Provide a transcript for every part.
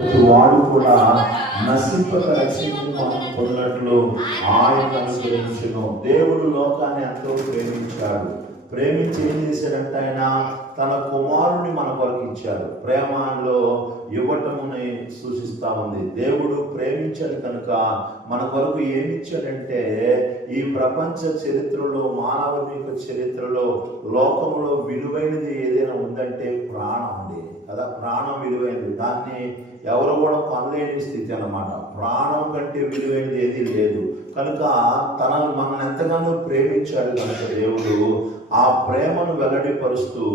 వాడు కూడా నశింపక రక్షించి మనం పొందినట్లు ఆయన అనుగ్రహించును. దేవుడు లోకాన్ని ఎంతో ప్రేమించాడు. ప్రేమించి ఏం చేశాడంటే ఆయన తన కుమారుని మన కొరకు ఇచ్చాడు. ప్రేమలో ఇవ్వటముని సూచిస్తా ఉంది. దేవుడు ప్రేమించాడు కనుక మన కొరకు ఏమిచ్చాడంటే ఈ ప్రపంచ చరిత్రలో, మానవుని యొక్క చరిత్రలో, లోకంలో విలువైనది ఏదైనా ఉందంటే ప్రాణం అండి కదా. ప్రాణం విలువైనది, దాన్ని ఎవరు కూడా కొనలేని స్థితి అన్నమాట. ప్రాణం కంటే విలువైనది ఏది లేదు. కనుక మనల్ని ఎంతగానో ప్రేమించాడు కనుక దేవుడు ఆ ప్రేమను వెల్లడిపరుస్తూ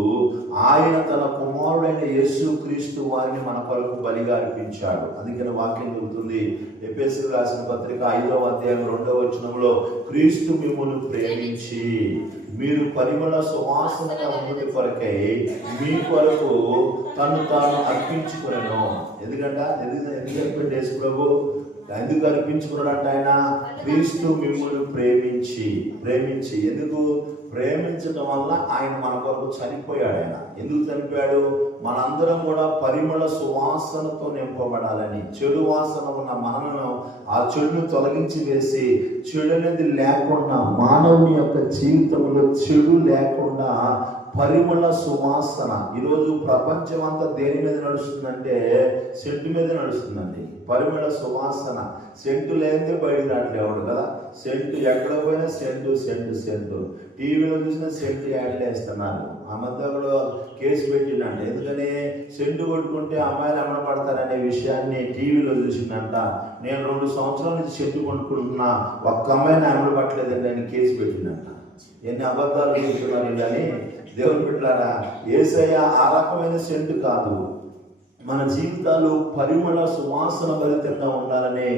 ఆయన తన కుమారుడైన యేసు క్రీస్తు వారిని మన కొరకు బలిగా అర్పించాడు. అందుకని వాక్యం చెబుతుంది, ఎఫెసీయులకు రాసిన పత్రిక 5వ అధ్యాయం 2వ వచనంలో, క్రీస్తు మిమ్మును ప్రేమించి మీరు పరిమళ సువాసనగా ఉన్నది కొరకై మీ కొరకు తను తాను అర్పించుకునేను. ఎందుకంటే యేసు ప్రభు ఎందుకు అర్పించుకున్నాడంటే ఆయన క్రీస్తు మిమ్మును ప్రేమించి ఎందుకు ప్రేమించడం వల్ల ఆయన మన కొరకు చనిపోయాడు. ఆయన ఎందుకు చనిపోయాడు? మనందరం కూడా పరిమళ సువాసనతో నింపబడాలని. చెడు వాసన ఉన్న మనలను ఆ చెడును తొలగించి వేసి, చెడు అనేది లేకుండా, మానవుని యొక్క జీవితంలో చెడు లేకుండా పరిమళ సువాసన. ఈరోజు ప్రపంచం అంతా దేని మీద నడుస్తుందంటే సెంటు మీద నడుస్తుందండి. పరిమళ సువాసన. సెంటు లేదే బయట రావట్లేవాడు కదా. సెంటు ఎక్కడ పోయినా సెంటు. టీవీలో చూసిన సెంటు యాడ్లు వేస్తున్నారు. ఆ మధ్య కూడా కేసు పెట్టిందంట. ఎందుకని సెంటు కొట్టుకుంటే అమ్మాయిలు అమ్మడపడతారనే విషయాన్ని టీవీలో చూసిందంట. నేను 2 సంవత్సరాల నుంచి సెంటు కొనుక్కుంటున్నా, ఒక్క అమ్మాయిని అమ్మడపట్టలేదని నేను కేసు పెట్టిందంట. ఎన్ని అబద్ధాలు చెప్తున్నారు కానీ దేవుని బిడ్డలారా, యేసయ్య ఆ రకమైన సెంటు కాదు. మన జీవితాలు పరిమళ సువాసన భరితంగా ఉండాలని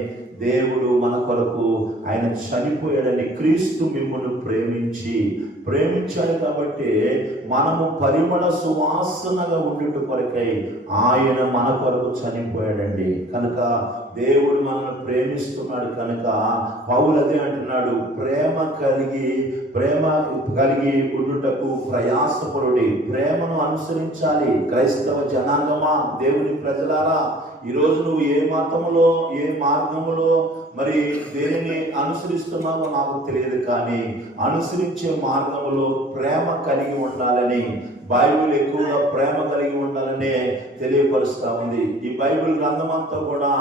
దేవుడు మన కొరకు ఆయన చనిపోయాడని. క్రీస్తు మిమ్మును ప్రేమించాడు కాబట్టి మనము పరిమళ సువాసనగా ఉండుట కొరకై ఆయన మన కొరకు చనిపోయాడండి. కనుక దేవుడు మనల్ని ప్రేమిస్తున్నాడు కనుక పౌలు అదే అంటున్నాడు, ప్రేమ కలిగి ఉండుటకు ప్రయాసపరుడి. ప్రేమను అనుసరించాలి. క్రైస్తవ జనాంగమా, దేవుని ప్రజలారా, ఈరోజు నువ్వు ఏ మతములో, ఏ మార్గములో, మరి దేనిని అనుసరిస్తున్నావో నాకు తెలియదు, కానీ అనుసరించే మార్గములో ప్రేమ కలిగి ఉండాలని బైబిల్ ఎక్కువగా ప్రేమ కలిగి ఉండాలని తెలియపరుస్తూ ఉంది. ఈ బైబిల్ గ్రంథమంతా కూడా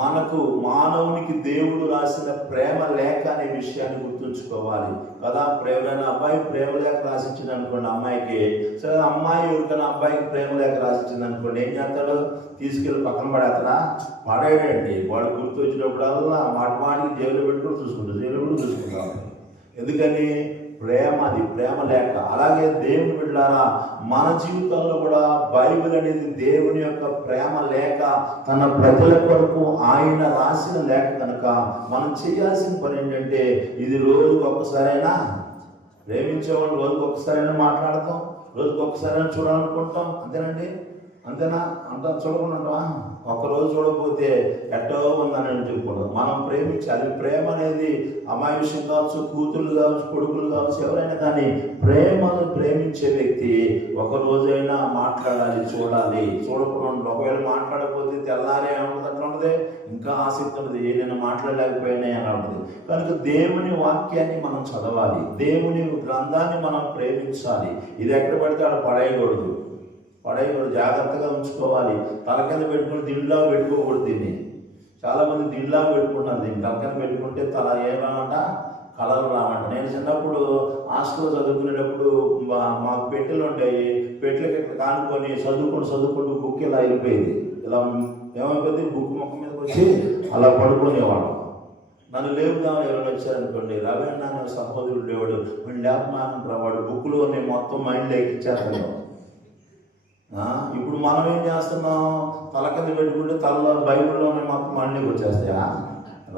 మనకు, మానవునికి దేవుడు రాసిన ప్రేమ లేఖ అనే విషయాన్ని గుర్తుంచుకోవాలి కదా. ఎవరైనా అబ్బాయి ప్రేమ లేఖ రాసిచ్చింది అనుకోండి అమ్మాయికి, సరే అమ్మాయి ఎవరికైనా అబ్బాయికి ప్రేమ లేఖ రాసిచ్చింది అనుకోండి, ఏం చేస్తాడు? తీసుకెళ్ళి పక్కన పడేయండి. వాడు గుర్తు వచ్చినప్పుడల్లా మాటికి జైలు పెట్టుకుని చూసుకుంటాం. ఎందుకని? అది ప్రేమ లేక. అలాగే దేవుని బిడ్డలారా, మన జీవితాల్లో కూడా బైబిల్ అనేది దేవుని యొక్క ప్రేమ లేక, తన ప్రజల కొరకు ఆయన రాసిన లేఖ కనుక మనం చేయాల్సిన పని ఏంటంటే, ఇది రోజుకు ఒక్కసారైనా ప్రేమించేవాళ్ళు, రోజుకు ఒక్కసారైనా మాట్లాడతాం, రోజుకు ఒక్కసారైనా చూడాలనుకుంటాం. అంతేనా? అంతా చూడకుండా ఒక్కరోజు చూడకపోతే ఎట్టో ఉందని చెప్పుకోవడం. మనం ప్రేమించాలి. ప్రేమ అనేది అమ్మాయి విషయం కావచ్చు, కూతుళ్ళు కావచ్చు, కొడుకులు కావచ్చు, ఎవరైనా కానీ ప్రేమను ప్రేమించే వ్యక్తి ఒక రోజైనా మాట్లాడాలి, చూడాలి. చూడకుండా ఒకవేళ మాట్లాడకపోతే తెల్లారే ఉంటుంది, అట్లా ఉంటుంది, ఇంకా ఆసక్తి ఉంటుంది, నేను మాట్లాడలేకపోయినా అని ఉంటుంది. కనుక దేవుని వాక్యాన్ని మనం చదవాలి, దేవుని గ్రంథాన్ని మనం ప్రేమించాలి. ఇది ఎక్కడ పడితే అక్కడ పడేయకూడదు, జాగ్రత్తగా ఉంచుకోవాలి. తల కింద పెట్టుకుని దిండ్లా పెట్టుకోకూడదు. దీన్ని చాలామంది దిండ్లా పెట్టుకుంటారు. దీన్ని తల కింద పెట్టుకుంటే తల ఏమన్నమాట, కలలు రామంట. నేను చిన్నప్పుడు హాస్టల్లో చదువుకునేటప్పుడు మాకు పెట్టెలు ఉంటాయి. పెట్టెలకి ఇట్లా కానుకొని చదువుకుంటూ బుక్ ఇలా వెళ్ళిపోయింది. ఇలా ఏమైపోయింది, బుక్ మొక్క మీదకి వచ్చి అలా పడుకునేవాడు. నన్ను లేపుదామని ఎవరైనా వచ్చారనుకోండి, రవేణ అనే సహోదరుడు ఉండేవాడు, లేపమాను వాడు బుక్లో నేను మొత్తం మైండ్లో ఎక్కిచ్చేస్తాను. ఇప్పుడు మనం ఏం చేస్తున్నాం? తల కింద పెట్టుకుంటే తలలో బైబిల్లోనే మొత్తం మండికి వచ్చేస్తాయా?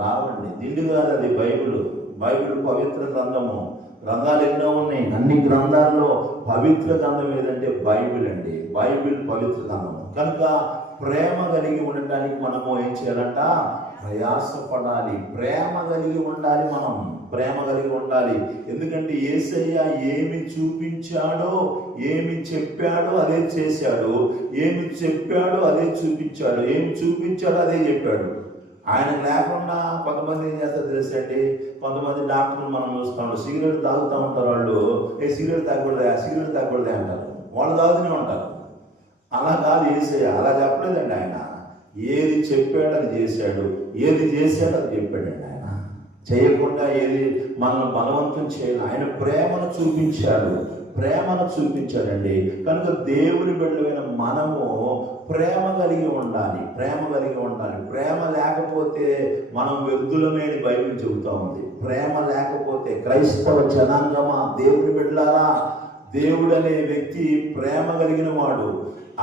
రావండి. దిండు కాదు అది బైబిల్ పవిత్ర గ్రంథము. గ్రంథాలు ఎన్నో ఉన్నాయి. అన్ని గ్రంథాల్లో పవిత్ర గ్రంథం ఏదంటే బైబిల్ అండి. బైబిల్ పవిత్ర గ్రంథము. కనుక ప్రేమ కలిగి ఉండటానికి మనము ఏం చేయాలంట? ప్రయాసపడాలి. ప్రేమ కలిగి ఉండాలి మనం. ప్రేమ కలిగి ఉండాలి. ఎందుకంటే యేసయ్య ఏమి చూపించాడో, ఏమి చెప్పాడో అదే చేశాడు, ఏమి చెప్పాడో అదే చూపించాడు, ఏమి చూపించాడో అదే చెప్పాడు. ఆయన లేకుండా కొంతమంది ఏం చేస్తారు తెలుసండి, కొంతమంది డాక్టర్లు మనం చూస్తాం, సిగరెట్ తాగుతూ ఉంటారు. వాళ్ళు సిగరెట్ తాగకూడదే అంటారు, వాళ్ళు తాగుతూనే ఉంటారు. అలా కాదు యేసయ్య, అలా చెప్పలేదండి. ఆయన ఏది చెప్పాడు అది చేశాడు, ఏది చేశాడు అది చెప్పాడండి. ఆయన చేయకుండా ఏది మనల్ని బలవంతం చేయాలి. ఆయన ప్రేమను చూపించాడండి. కనుక దేవుని బిడ్డలైన మనము ప్రేమ కలిగి ఉండాలి. ప్రేమ లేకపోతే మనం వ్యర్థులమేని బైబిల్ చెబుతా ఉంది. ప్రేమ లేకపోతే క్రైస్తవ జనాంగమా, దేవుని బిడ్డలారా, దేవుడు అనే వ్యక్తి ప్రేమ కలిగిన వాడు.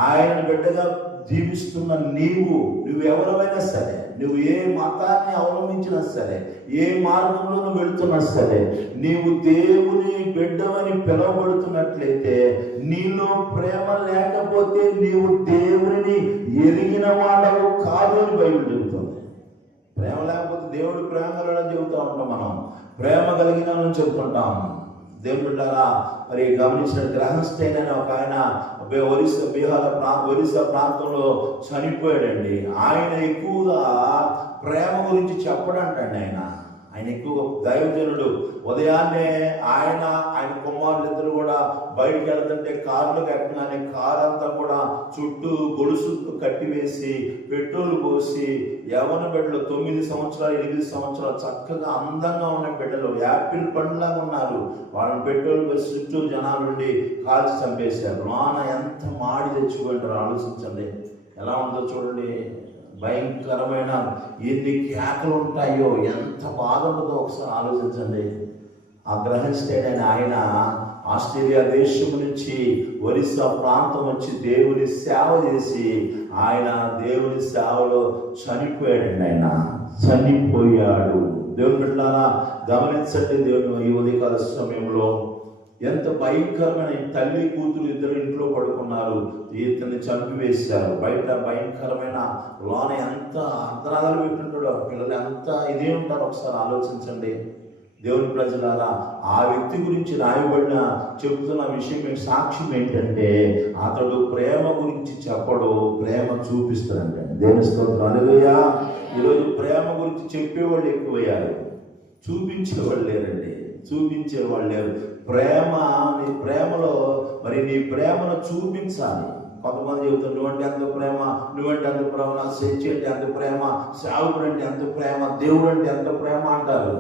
ఆయన బిడ్డగా జీవిస్తున్న నువ్వెవరైనా సరే, నువ్వు ఏ మతాన్ని అవలంబించినా సరే, ఏ మార్గంలో నువ్వు వెళుతున్నా సరే, నీవు దేవుని బిడ్డవని పిలువబడుతున్నట్లయితే నీలో ప్రేమ లేకపోతే నీవు దేవుని ఎరిగిన వాడవు కాదు అని బైబిల్ చెబుతుంది. ప్రేమ లేకపోతే దేవుడు ప్రేమ కలగడం చెబుతూ ఉంటాం, మనం ప్రేమ కలిగిన చెబుతుంటాం. దేవుడు బిడ్డలారా, మరి గమనించిన గ్రహస్థైన్ అని ఒక ఆయన ఒరిస్సా ప్రాంతంలో చనిపోయాడండి. ఆయన ఎక్కువగా ప్రేమ గురించి చెప్పడంటండి. ఆయన ఎక్కువ దైవజనుడు. ఉదయాన్నే ఆయన కుమారులిద్దరు కూడా బయటికి వెళ్తుంటే కారులోకి ఎక్కగానే కారు అంతా కూడా చుట్టూ గొలుసు కట్టివేసి పెట్రోల్ పోసి యవ్వన బిడ్డలు 9 సంవత్సరాలు 8 సంవత్సరాలు చక్కగా అందంగా ఉన్న బిడ్డలు, యాపిల్ పండులాగా ఉన్నారు. వాళ్ళని పెట్రోల్ పోసి చుట్టూ జనాలుండి కాల్చి చంపేశారు. నాన్న ఎంత మాడి తెచ్చుకుంటారో ఆలోచించండి. ఎలా ఉందో చూడండి. భయంకరమైన ఎన్ని కేకలు ఉంటాయో, ఎంత బాధ ఉంటుందో ఒకసారి ఆలోచించండి. ఆ గ్రహస్థైన్ అయిన ఆయన ఆస్ట్రేలియా దేశం నుంచి ఒరిస్సా ప్రాంతం వచ్చి దేవుని సేవ చేసి ఆయన దేవుని సేవలో చనిపోయాడండి. చనిపోయాడు. దేవుని బిడ్డలారా గమనించండి. దేవుని ఈ ఉదయకాల సమయంలో ఎంత భయంకరమైన తల్లి కూతురు ఇద్దరు ఇంట్లో పడుకున్నారు, ఇతన్ని చంపివేశారు. బయట భయంకరమైన లోన ఎంత అర్ధరాధాలు పెట్టుంటాడు, పిల్లలు ఎంత ఇదే ఉంటారు. ఒకసారి ఆలోచించండి. దేవుని ప్రజలారా, ఆ వ్యక్తి గురించి రాయబడిన చెబుతున్న విషయం సాక్ష్యం ఏంటంటే, అతడు ప్రేమ గురించి చెప్పడు, ప్రేమ చూపిస్తాడంటే. దేవుని స్తోత్రం, హల్లెలూయా. ఈరోజు ప్రేమ గురించి చెప్పేవాళ్ళు ఎక్కువయ్యారు, చూపించేవాళ్ళు లేరండి. నీ ప్రేమలో మరి నీ ప్రేమను చూపించాలి. కొంతమంది చెబుతారు, నువ్వంటే ఎంత ప్రేమ, నా చర్చి అంటే ఎంత ప్రేమ, సేవకుడు అంటే ఎంత ప్రేమ, దేవుడు అంటే ఎంత ప్రేమ అంటారు.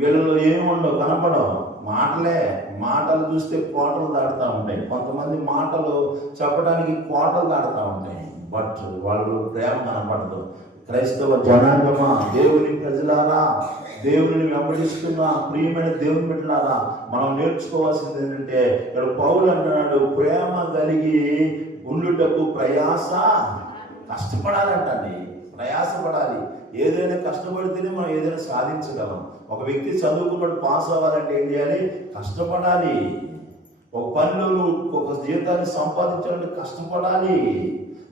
వీళ్ళలో ఏముండవు, కనపడవు. మాటలు చూస్తే కోటలు దాడుతూ ఉంటాయి. కొంతమంది మాటలు చెప్పడానికి కోటలు దాడుతూ ఉంటాయి, బట్ వాళ్ళు ప్రేమ కనపడదు. క్రైస్తవ జనాంగమా, దేవుని ప్రజలారా, దేవుని వెంబడిస్తున్న ప్రియమైన దేవుని బిడ్డలారా, మనం నేర్చుకోవాల్సింది ఏంటంటే, ఇక్కడ పౌలు అంటున్నాడు, ప్రేమ కలిగి ఉండుటకు కష్టపడాలంటండి. ప్రయాసపడాలి. ఏదైనా కష్టపడితేనే మనం ఏదైనా సాధించగలం. ఒక వ్యక్తి చదువుకున్నాడు, పాస్ అవ్వాలంటే ఏం చేయాలి? కష్టపడాలి. ఒక పనిలో ఒక జీవితాన్ని సంపాదించాలంటే కష్టపడాలి.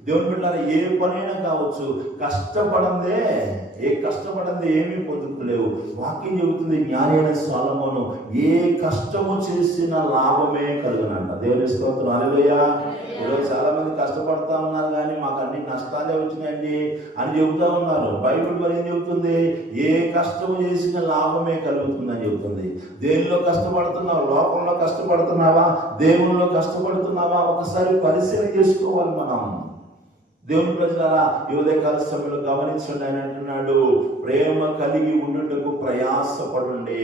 దేవుని బిడ్డలారా, ఏ పనైనా కావచ్చు, కష్టపడందే ఏమీ పొందుకోలేవు. వాక్యం చెబుతుంది, జ్ఞాని అయిన సొలొమోను ఏ కష్టము చేసిన లాభమే కలుగునంట. దేవుని స్తోత్రం, హల్లెలూయా. ఈరోజు చాలా మంది కష్టపడతా ఉన్నారు, కానీ మాకు అన్ని నష్టాలే వచ్చినాయండి అని చెబుతా ఉన్నారు. బైబిల్ మరి ఏం చెబుతుంది? ఏ కష్టము చేసిన లాభమే కలుగుతుందని చెబుతుంది. దేనిలో కష్టపడుతున్నావు? లోకంలో కష్టపడుతున్నావా? దేవునిలో కష్టపడుతున్నావా? ఒకసారి పరిశీలన చేసుకోవాలి మనం. దేవుని ప్రజలారా, ఈ ఉదయకాల సమయంలో గమనించండి. ఆయన అంటున్నాడు, ప్రేమ కలిగి ఉండుటకు ప్రయాసపడండి,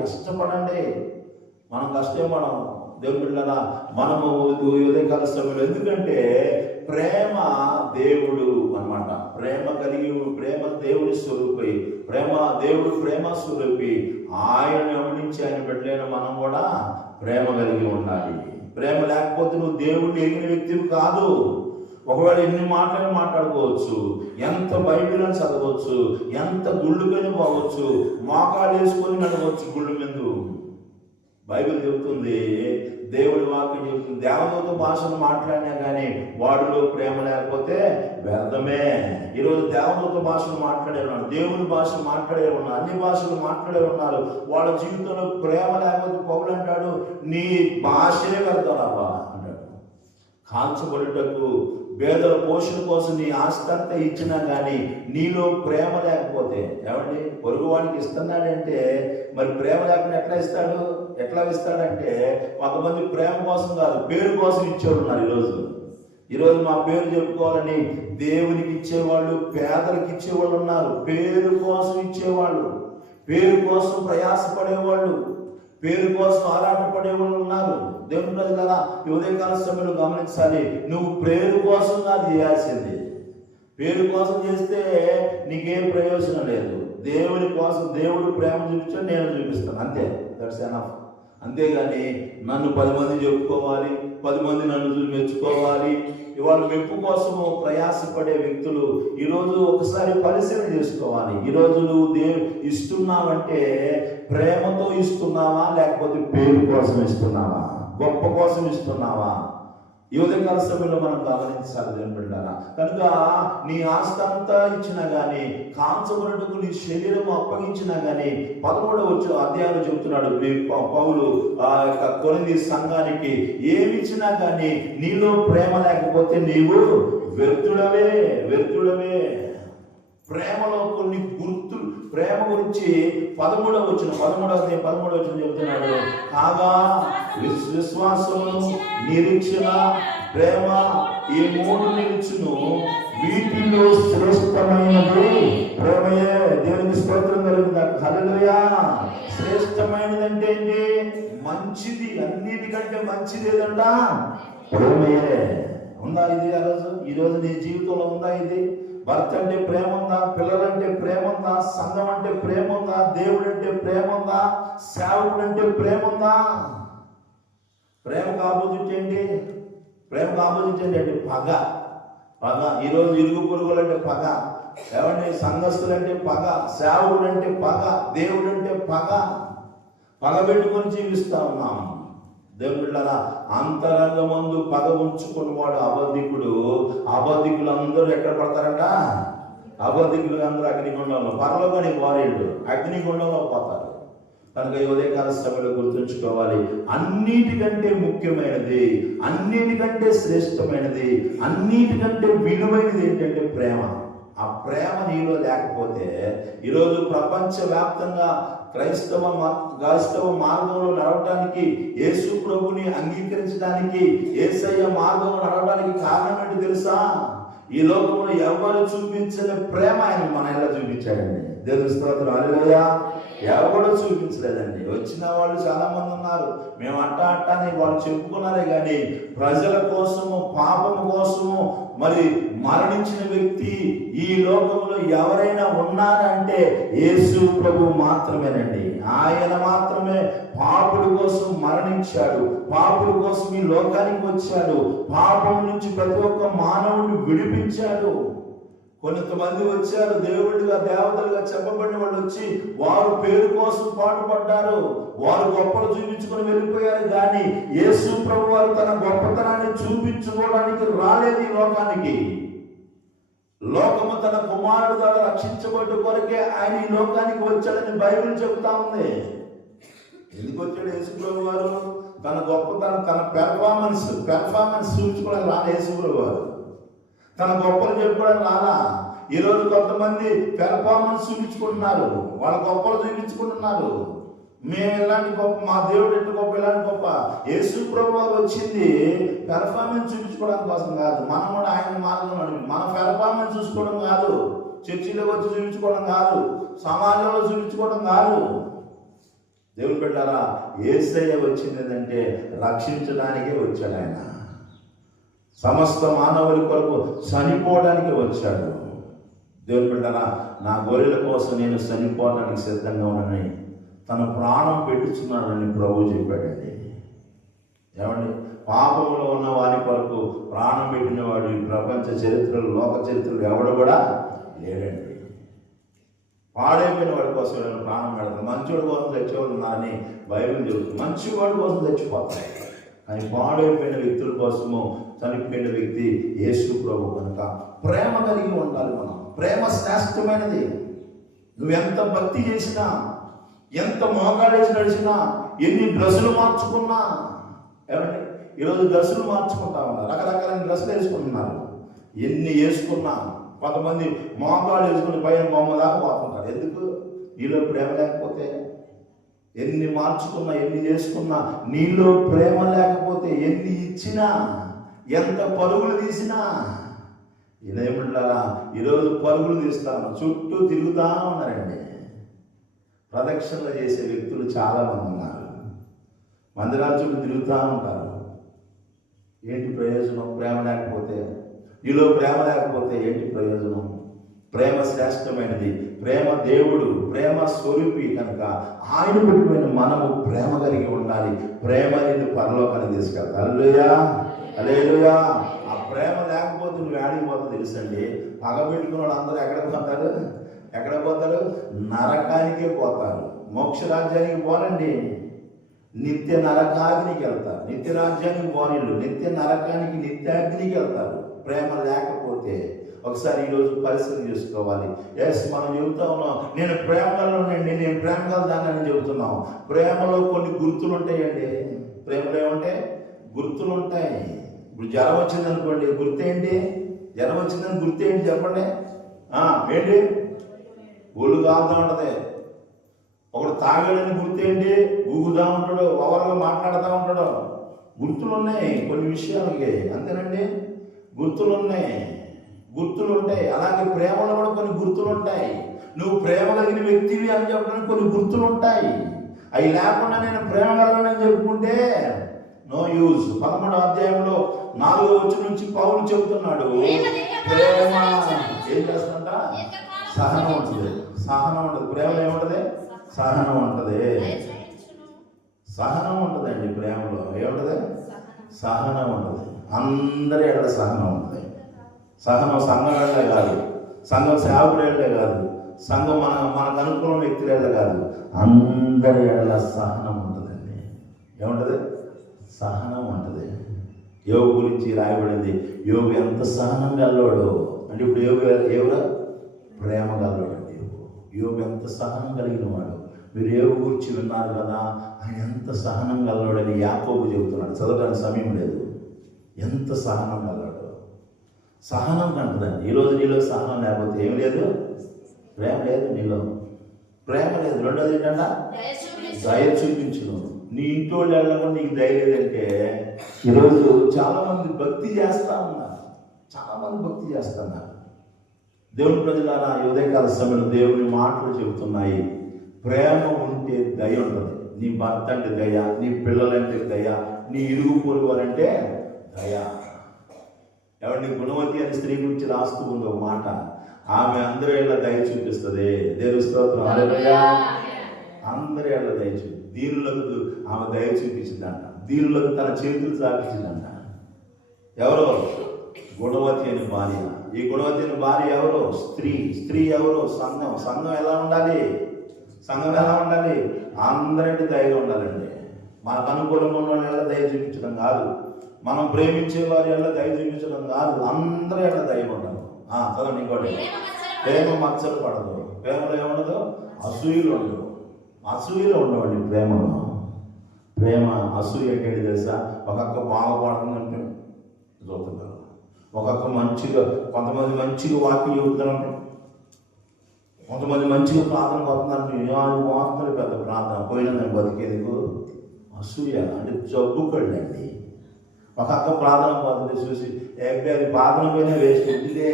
కష్టపడండి. మనం కష్టపడం. దేవుని బిడ్డలారా, మనము ఉదయకాల సమయంలో, ఎందుకంటే ప్రేమ దేవుడు అన్నమాట. ప్రేమ దేవుడి స్వరూపి, దేవుడు ప్రేమ స్వరూపి. ఆయన గమనించి ఆయన బిడ్డలైన మనం కూడా ప్రేమ కలిగి ఉండాలి. ప్రేమ లేకపోతే నువ్వు దేవుడిని ఎరిగిన వ్యక్తివి కాదు. ఒకవేళ ఎన్ని మాటలు మాట్లాడుకోవచ్చు, ఎంత బైబిల్ అని చదవచ్చు, ఎంత గుళ్ళు పైన పోవచ్చు, మోకాలు వేసుకొని నడవచ్చు గుళ్ళు మీద. బైబిల్ చెబుతుంది, దేవుడి వాక్యం చెబుతుంది, దేవదూత భాషను మాట్లాడినా కానీ వాడిలో ప్రేమ లేకపోతే వ్యర్థమే. ఈరోజు దేవదూత భాషలు మాట్లాడే ఉన్నారు, దేవుని భాష మాట్లాడే ఉన్నారు, అన్ని భాషలు మాట్లాడే ఉన్నారు. వాళ్ళ జీవితంలో ప్రేమ లేకపోతే పౌలు అంటాడు, నీ భాషే వ్యర్థమబ్బా అంటాడు. కాల్చబడుటకు పేదల పోషణ కోసం నీ ఆస్తి అంతా ఇచ్చినా కానీ నీలో ప్రేమ లేకపోతే, ఏమండి పొరుగువాడికి ఇస్తున్నాడంటే మరి ప్రేమ లేకుండా ఎట్లా ఇస్తాడంటే కొంతమంది ప్రేమ కోసం కాదు, పేరు కోసం ఇచ్చేవాళ్ళు ఉన్నారు. ఈరోజు మా పేరు చెప్పుకోవాలని దేవునికి ఇచ్చేవాళ్ళు, పేదలకు ఇచ్చేవాళ్ళు ఉన్నారు. పేరు కోసం ఇచ్చేవాళ్ళు, పేరు కోసం ప్రయాసపడేవాళ్ళు, పేరు కోసం ఆరాటపడేవాళ్ళు ఉన్నారు. దేవుని ప్రజలారా, ఈ ఉదయకాల సమయంలో గమనించాలి, నువ్వు పేరు కోసం కాదు చేయాల్సింది. పేరు కోసం చేస్తే నీకేం ప్రయోజనం లేదు. దేవుని కోసం దేవుడు ప్రేమ చూపించాడు, నేను చూపిస్తాను, అంతే. That's enough. అంతేగాని నన్ను 10 మంది చెప్పుకోవాలి, 10 మంది నన్ను చూసి మెచ్చుకోవాలి, ఇవాళ మెప్పు కోసము ప్రయాసపడే వ్యక్తులు ఈరోజు ఒకసారి పరిశీలన చేసుకోవాలి. ఈరోజు నువ్వు ఇస్తున్నావంటే ప్రేమతో ఇస్తున్నావా, లేకపోతే పేరు కోసం ఇస్తున్నావా, గొప్ప కోసం ఇస్తున్నావా? ఈ ఉదయకాల సమయంలో మనం గమనించాలి దేవుని బిడ్డలారా. కనుక నీ ఆస్తి అంతా ఇచ్చినా కానీ, కాంచబడుటకు నీ శరీరం అప్పగించినా కానీ, 13వ అధ్యాయంలో చెబుతున్నాడు పౌలు ఆ యొక్క కొరింథీ సంఘానికి, ఏమిచ్చినా కానీ నీలో ప్రేమ లేకపోతే నీవు వ్యర్థుడవే. ప్రేమలో కొన్ని గుర్తులు, ప్రేమ గురించి 13వ వచనం చెబుతున్నాడు. కాగా విశ్వాసము, నిరీక్షణ, ప్రేమ, ఈ 3 నిలుచును, వీటిలో శ్రేష్టమైనది ప్రేమయే. దేవునికి స్తోత్రం కలుగుతుంది. హల్లెలూయా. శ్రేష్టమైనది అంటే ఏంటి? మంచిది, అన్నిటికంటే మంచిది ఏదంట? ప్రేమయే. ఉందా ఇది? ఈరోజు నీ జీవితంలో ఉందా ఇది? భర్త అంటే ప్రేమ ఉందా? పిల్లలంటే ప్రేమ ఉందా? సంఘం అంటే ప్రేమ ఉందా? దేవుడు అంటే ప్రేమ ఉందా? సేవకుడు అంటే ప్రేమ ఉందా? ప్రేమకు ఆపోజిట్ ఏంటి? పగ. ఈరోజు ఇరుగు పొరుగులు అంటే పగ, ఏమంటే సంఘస్థులు అంటే పగ, సేవకుడు అంటే పగ, దేవుడు అంటే పగ పెట్టుకొని జీవిస్తా ఉన్నాం. దేవుని బిడ్డలారా, అంతరంగమందు పగ ఉంచుకున్నవాడు అబద్ధికులు అందరూ ఎక్కడ పడతారంట? అబద్ధికులు అందరూ అగ్నిగుండంలో, పరలోకానికి వారేళ్ళు అగ్నిగుండంలో పోతారు. కనుక ఈ ఉదయకాల సమయంలో గుర్తుంచుకోవాలి, అన్నిటికంటే ముఖ్యమైనది, అన్నిటికంటే శ్రేష్టమైనది, అన్నిటికంటే విలువైనది ఏంటంటే ప్రేమ. ఆ ప్రేమ నీలో లేకపోతే ఈరోజు ప్రపంచవ్యాప్తంగా క్రైస్తవ మార్గంలో నడవటానికి, యేసు ప్రభుని అంగీకరించడానికి, యేసయ్య మార్గంలో నడవడానికి కారణం ఏంటి తెలుసా? ఈ లోకంలో ఎవరు చూపించని ప్రేమ ఆయన మన ఎలా చూపించాడండి. దేవుని స్తోత్రం. హల్లెలూయా. ఎవరు చూపించలేదండి. వచ్చిన వాళ్ళు చాలా మంది ఉన్నారు, మేము అట్టాని వాళ్ళు చెప్పుకున్నారే కానీ ప్రజల కోసము, పాపము కోసము మరి మరణించిన వ్యక్తి ఈ లోకంలో ఎవరైనా ఉన్నారంటే యేసు ప్రభు మాత్రమేనండి. ఆయన మాత్రమే పాపుల కోసం మరణించాడు, పాపుల కోసం ఈ లోకానికి వచ్చాడు, పాపం నుంచి ప్రతి ఒక్క మానవుడిని విడిపించాడు. కొంతమంది వచ్చారు, దేవుడిగా దేవతలుగా చెప్పబడిన వాళ్ళు వచ్చి వారు పేరు కోసం పాటుపడ్డారు, వారు గొప్పలు చూపించుకొని వెళ్ళిపోయారు. కానీ యేసు ప్రభు వారు తన గొప్పతనాన్ని చూపించుకోవడానికి రాలేదు ఈ లోకానికి. లోకము తన కుమారుడు ద్వారా రక్షించబడ్డ కొరకే ఆయన ఈ లోకానికి వచ్చాడని బైబిల్ చెబుతా ఉంది. ఎందుకు వచ్చాడు యేసు ప్రభు వారు? తన గొప్పతనం, తన పెర్ఫార్మెన్స్ చూపించుకోవడానికి రాని యేసు ప్రభు వారు తన గొప్పలు చెప్పుకోవడానికి రాలా. ఈరోజు కొంతమంది పెర్ఫార్మెన్స్ చూపించుకుంటున్నారు, వాళ్ళ గొప్పలు చూపించుకుంటున్నారు. మేము ఇలాంటి గొప్ప, మా దేవుడు ఎట్టు గొప్ప, ఇలాంటి గొప్ప. యేసు ప్రభు వారు వచ్చింది పెర్ఫార్మెన్స్ చూపించుకోవడం కోసం కాదు. మనం కూడా ఆయన మార్గంలో మన పెర్ఫార్మెన్స్ చూసుకోవడం కాదు, చర్చిలోకి వచ్చి చూపించుకోవడం కాదు, సమాజంలో చూపించుకోవడం కాదు. దేవుని బిడ్డలారా, యేసయ్య వచ్చింది ఏంటంటే రక్షించడానికే వచ్చాడు. ఆయన సమస్త మానవుల కొరకు చనిపోవడానికి వచ్చాడు. దేవుని బిడ్డలారా, నా గొర్రెల కోసం నేను చనిపోవడానికి సిద్ధంగా ఉన్నానని తన ప్రాణం పెట్టుచున్నాడని ప్రభు చెప్పాడండి. ఏమండి, పాపంలో ఉన్న వారి కొరకు ప్రాణం పెట్టినవాడు ఈ ప్రపంచ చరిత్రలో, లోక చరిత్రలో ఎవడు కూడా లేడండి. పాడైపోయిన వాడి కోసం ఎవరైనా ప్రాణం పెడతారు. మంచివాడి కోసం చచ్చేవాళ్ళు ఉన్నారని బైబిల్ చెబుతుంది. మంచివాడి కోసం చచ్చిపోతాయి, కానీ పాడైపోయిన వ్యక్తుల కోసము చనిపోయిన వ్యక్తి యేసు ప్రభు. కనుక ప్రేమ కలిగి ఉండాలి మనం. ప్రేమ శ్రేష్టమైనది. నువ్వెంత భక్తి చేసినా, ఎంత మోకాడేసి నడిచినా, ఎన్ని డ్రెస్సులు మార్చుకున్నా, ఏమంటే ఈరోజు డ్రెస్సులు మార్చుకుంటా ఉన్నారు, రకరకాల డ్రెస్సులు వేసుకుంటున్నారు. ఎన్ని వేసుకున్నా కొంతమంది మోకాలు వేసుకుని పైన బొమ్మ దాకా పోతుంటారు. ఎందుకు? నీలో ప్రేమ లేకపోతే. ఎన్ని మార్చుకున్నా, ఎన్ని చేసుకున్నా, నీలో ప్రేమ లేకపోతే ఎన్ని ఇచ్చినా, ఎంత పరుగులు తీసినా. ఇదేమిట్లారా, ఈరోజు పరుగులు తీస్తాను, చుట్టూ తిరుగుతా ఉన్నారండి. ప్రదక్షిణలు చేసే వ్యక్తులు చాలా మంది ఉన్నారు. మందిరాల చుట్టూ తిరుగుతూ ఉంటారు. ఏంటి ప్రయోజనం? ప్రేమ లేకపోతే. నీలో ప్రేమ లేకపోతే ఏంటి ప్రయోజనం? ప్రేమ శ్రేష్టమైనది. ప్రేమ దేవుడు, ప్రేమ స్వరూపి. కనుక ఆయన పుట్టిన మనము ప్రేమ కలిగి ఉండాలి. ప్రేమ అనేది పరలోకాన్ని తీసుకెళ్తా. హల్లెలూయా, హల్లెలూయా. ఆ ప్రేమ లేకపోతే నువ్వు ఆడిపోతావు తెలుసండి. పగబెట్టుకున్న వాళ్ళు అందరూ ఎక్కడికి పోతారు? ఎక్కడ పోతారు? నరకానికే పోతారు. మోక్ష రాజ్యానికి పోనండి, నిత్య నరకాగ్నికి వెళ్తారు. నిత్య రాజ్యానికి పోనిళ్ళు నిత్య నరకానికి, నిత్యాగ్నికి వెళ్తారు ప్రేమ లేకపోతే. ఒకసారి ఈరోజు పరిశీలన చేసుకోవాలి. ఎస్, మనం చెబుతా ఉన్నాం నేను ప్రేమలో ఉండండి, నేను ప్రేమ కలదానని చెబుతున్నాం. ప్రేమలో కొన్ని గుర్తులు ఉంటాయండి. ప్రేమలో ఏమంటే గుర్తులు ఉంటాయి. ఇప్పుడు జ్వరం వచ్చిందనుకోండి, గుర్తేంటి? జ్వరం వచ్చిందని గుర్తేంటి చెప్పండి? ఏంటి? ఒళ్ళు కాగుతూ ఉంటుంది. ఒకడు తాగాడని గుర్తేంటి? ఊగుతూ ఉంటాడు, ఓవర్గా మాట్లాడుతూ ఉంటాడు. గుర్తులు ఉన్నాయి కొన్ని విషయాలకి, అంతేనండి. గుర్తులు ఉన్నాయి, గుర్తులు ఉంటాయి. అలాగే ప్రేమలో కూడా కొన్ని గుర్తులు ఉంటాయి. నువ్వు ప్రేమ కలిగిన వ్యక్తివి అని చెప్పడానికి కొన్ని గుర్తులు ఉంటాయి. అవి లేకుండా నేను ప్రేమ కలగనని చెప్పుకుంటే నో యూజ్. 11వ అధ్యాయంలో 4వ వచనం నుంచి పౌలు చెబుతున్నాడు, ప్రేమ ఏం చేస్తుందంట? సహనం ఉంటుంది. సహనం ఉంటుంది. ప్రేమ ఏముంటది? సహనం ఉంటుంది. సహనం ఉంటుందండి ప్రేమలో. ఏముంటది? సహనం ఉంటుంది. అందరి ఎడల సహనం ఉంటుంది. సహనం సంఘం ఎడలే కాదు, సంఘం సేవకుడు ఎడలే కాదు, సంఘం మనకు అనుకూల వ్యక్తుల ఎడల కాదు, అందరి ఎడల సహనం ఉంటుందండి. ఏముంటుంది? సహనం ఉంటుంది. యోగు గురించి రాయబడింది, యోగు ఎంత సహనం గల్లోడు అంటే. ఇప్పుడు ఎవరు? ప్రేమ గల్లోడు అండి. యోగు ఎంత సహనం కలిగిన వాడు. మీరు యోగు గురించి విన్నారు కదా, ఆయన ఎంత సహనం గల్లోడని యాకోబు చెబుతున్నాడు. చదవడానికి సమయం లేదు. ఎంత సహనం గల్లాడు. సహనం కంటదండి. ఈరోజు నీలో సహనం లేకపోతే ఏం లేదు, ప్రేమ లేదు నీలో, ప్రేమ లేదు. రెండోది ఏంటంట? దయ చూపించును. నీ ఇంటి వాళ్ళు వెళ్ళకుండా నీకు దయ లేదంటే. ఈరోజు చాలా మంది భక్తి చేస్తా ఉన్నారు, చాలా మంది భక్తి చేస్తున్నారు. దేవుని ప్రజలారా, ఉదయకాల సమయంలో దేవుని మాటలు చెబుతున్నాయి. ప్రేమ ఉంటే దయ ఉంటుంది. నీ భర్త అంటే దయ, నీ పిల్లలంటే దయ, నీ ఇరుగు పొరుగు వారంటే దయ. ఎవరిని గుణవతి అని స్త్రీ గురించి రాస్తూ ఉంది ఒక మాట. ఆమె అందరి ఏళ్ళ దయ చూపిస్తుంది. దేవుని స్తోత్రం, హల్లెలూయా. అందరి ఏళ్ళ దయ చూపి, దీనులకు ఆమె దయ చూపించిందంట. దీనులకు తన చేతులు చాపించిందంట. ఎవరో? గుణవతి అని భార్య. ఈ గుణవతి అని భార్య ఎవరో? స్త్రీ. స్త్రీ ఎవరో? సంఘం. సంఘం ఎలా ఉండాలి? సంఘం ఎలా ఉండాలి? అందరంటే దయగా ఉండాలండి. మనకు అనుకూలంగా ఉన్న వాళ్ళ దయ చూపించడం కాదు, మనం ప్రేమించే వారి వల్ల దయ చూపించడం కాదు, అందరి వల్ల దయ ఉండాలి. చదవండి ఇంకోటి. ప్రేమ మచ్చలు పడదు. ప్రేమలో ఏముండదు? అసూయలు ఉండదు. అసూయలు ఉండవండి ప్రేమలో. ప్రేమ అసూయ ఏంటి తెలుసా? ఒక్కొక్క బాగుపడుతుందంటే చూస్తున్నారు, ఒక్కొక్క మంచిగా, కొంతమంది మంచిగా వాక్యం చెబుతున్నారు, కొంతమంది మంచిగా ప్రార్థన పోతున్నారు. పోతున్నారు పెద్ద ప్రార్థన పోయిన బతికేందుకు. అసూయ అంటే జబ్బు కళ్ళండి. ఒక అక్క ప్రార్థన పోతుంది చూసి, అది ప్రార్థన పోయినా వేస్ట్, ఇంటిదే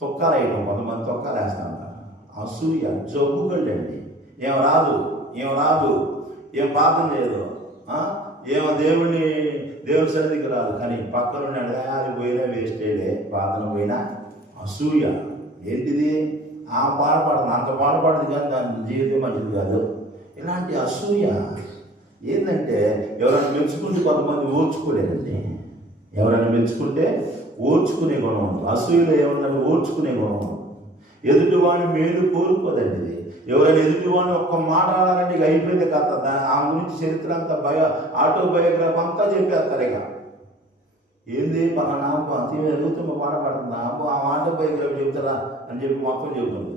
తొక్కాలేయటం. కొంతమంది తొక్కాలు వేస్తాను. అసూయ జబ్బు కళ్ళండి. ఏం రాదు, ఏం రాదు, ఏం ప్రార్థన చేయదు, ఏమో దేవుని సన్నిధికి రాదు. కానీ పక్కన అది పోయినా వేస్టేలే, ప్రార్థన పోయినా. అసూయ ఏంటిది? ఆ పాడపడదు, అంత పాడపడదు, కానీ దాని జీవితం మంచిది కాదు. ఇలాంటి అసూయ ఏంటంటే, ఎవరైనా మెచ్చుకుంటే కొంతమంది ఓర్చుకోలేదండి. ఎవరైనా మెచ్చుకుంటే ఓర్చుకునే గుణం ఉంది. అసూయలో ఏమన్నా ఓర్చుకునే గుణం ఉంది. ఎదుటివాడిని మేలు కోరుకోదండి ఇది. ఎవరైనా ఎదుటివాడిని ఒక్క మాట అనాలంటే ఇక అయిపోయింది కథ. ఆ గురించి చరిత్ర అంతా ఆటోబయోగ్రఫీ అంతా చెప్పేస్తారు. ఇక ఏంది పలానా అతి ఎదుగుతున్న పాట పాడుతుందా, ఆ ఆటోబయోగ్రఫీ చెబుతారా అని చెప్పి మొత్తం చెబుతుంది.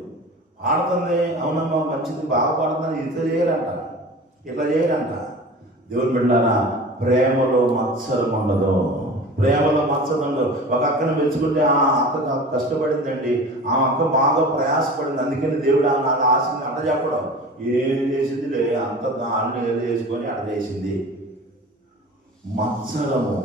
పాడుతుంది, అవునమ్మా మంచిది, బాగా పాడుతుంది, ఇట్లా చేయరంట, ఇట్లా చేయరంట. దేవుని బిడ్డలారా, ప్రేమలో మత్సరం ఉండదు. ప్రేమలో మత్సరం ఉండదు. ఒక అక్కను మెచ్చుకుంటే ఆ అక్క కష్టపడిందండి, ఆ అక్క బాగా ప్రయాసపడింది, అందుకని దేవుడు నాకు ఆశని అంట చెప్పడం. ఏం చేసింది లే, అంత దాన్ని చేసుకొని అట్ట చేసింది. మత్సరము